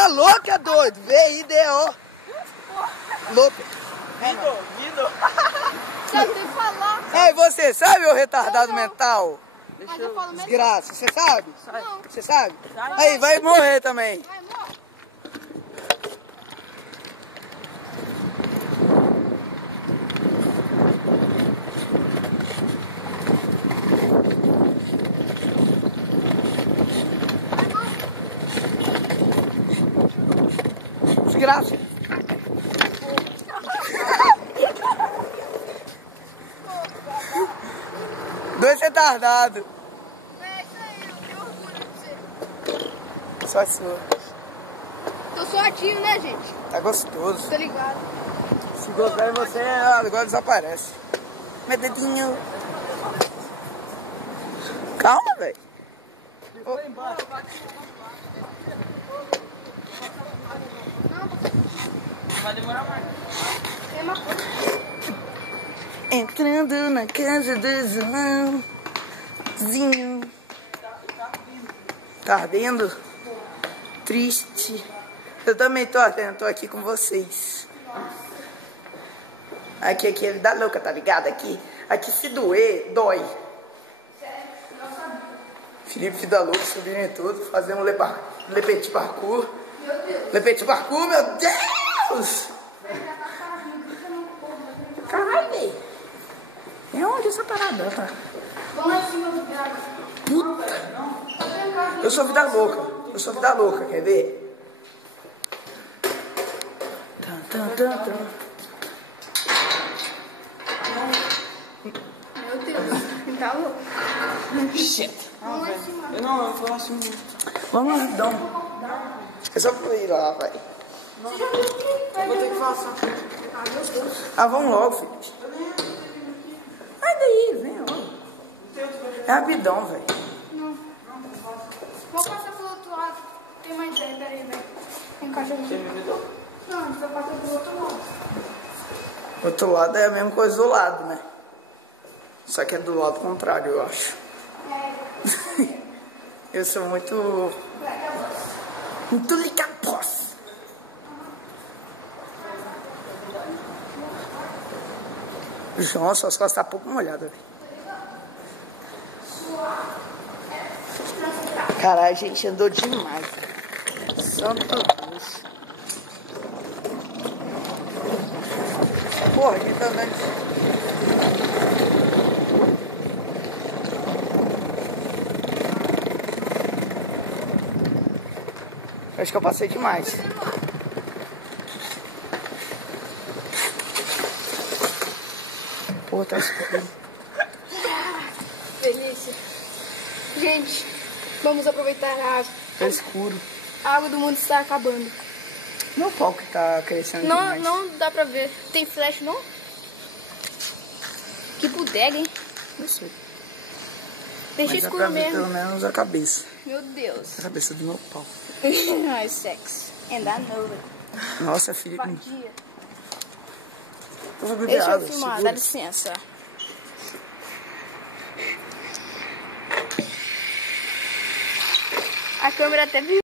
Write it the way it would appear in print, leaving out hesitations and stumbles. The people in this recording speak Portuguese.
Tá louca, doido? V-I-D-O. Louco. Guido. Sabe nem falar. Ei, você sabe, ô retardado mental? Mas eu falo melhor. Desgraça, você sabe? Não. Você sabe? Aí, vai morrer também. Vai, morre. Desgraça. Dois retardados. É isso aí, eu tenho orgulho de você. Só sua. Tô suadinho, né, gente? Tá gostoso. Tô ligado. Se gostar de você, agora desaparece. Meu dedinho. Calma, velho. Vai demorar mais. É uma coisa. Entrando na casa do Joãozinho. Tá ardendo? Triste. Eu também tô ardendo, tô aqui com vocês. Aqui é vida louca, tá ligado? Aqui se doer, dói. Felipe Vida Louca subindo em tudo, fazendo Le Petit Parcours. Meu Deus. Le Petit Parcours, meu Deus! Caralho, velho. É onde essa parada tá? Vamos lá em cima do grau. Puta! Eu sou vida louca. Eu sou vida louca, quer ver? Tan, tan, tan, tan. Meu Deus. Tá louco. Shit. Vamos lá em cima. Eu vou assim. Vamos lá, então. É só pra ir lá, vai. Você já viu que Eu vou ter que passar. Ah, meu Deus. Ah, vamos logo, filho. Sai daí, vem logo. É rapidão, velho. Não. Vou passar pelo outro lado. Tem mais ideia, peraí, velho. Encaixa Você aqui. me avisou? Não, a gente vai passar pelo outro lado. Outro lado é a mesma coisa do lado, né? Só que é do lado contrário, eu acho. É. Eu sou muito licapós. João, suas costas tá pouco molhadas, velho. Caralho, a gente andou demais. Santo Deus. Porra, aqui tá andando. Acho que eu passei demais. Pô, tá escuro. Delícia. Gente, vamos aproveitar a água. Tá escuro. A água do mundo está acabando. Meu pau que tá crescendo demais. Não dá pra ver. Tem flash, não? Que bodega, hein? Não sei. Deixa Mas dá escuro pra ver mesmo. pelo menos a cabeça. Meu Deus. A cabeça do meu pau. Ai, sex. And I know it. Nossa, Felipe. Vadia. Eu vou beber Deixa eu água, filmar, segura. dá licença. A câmera até viu.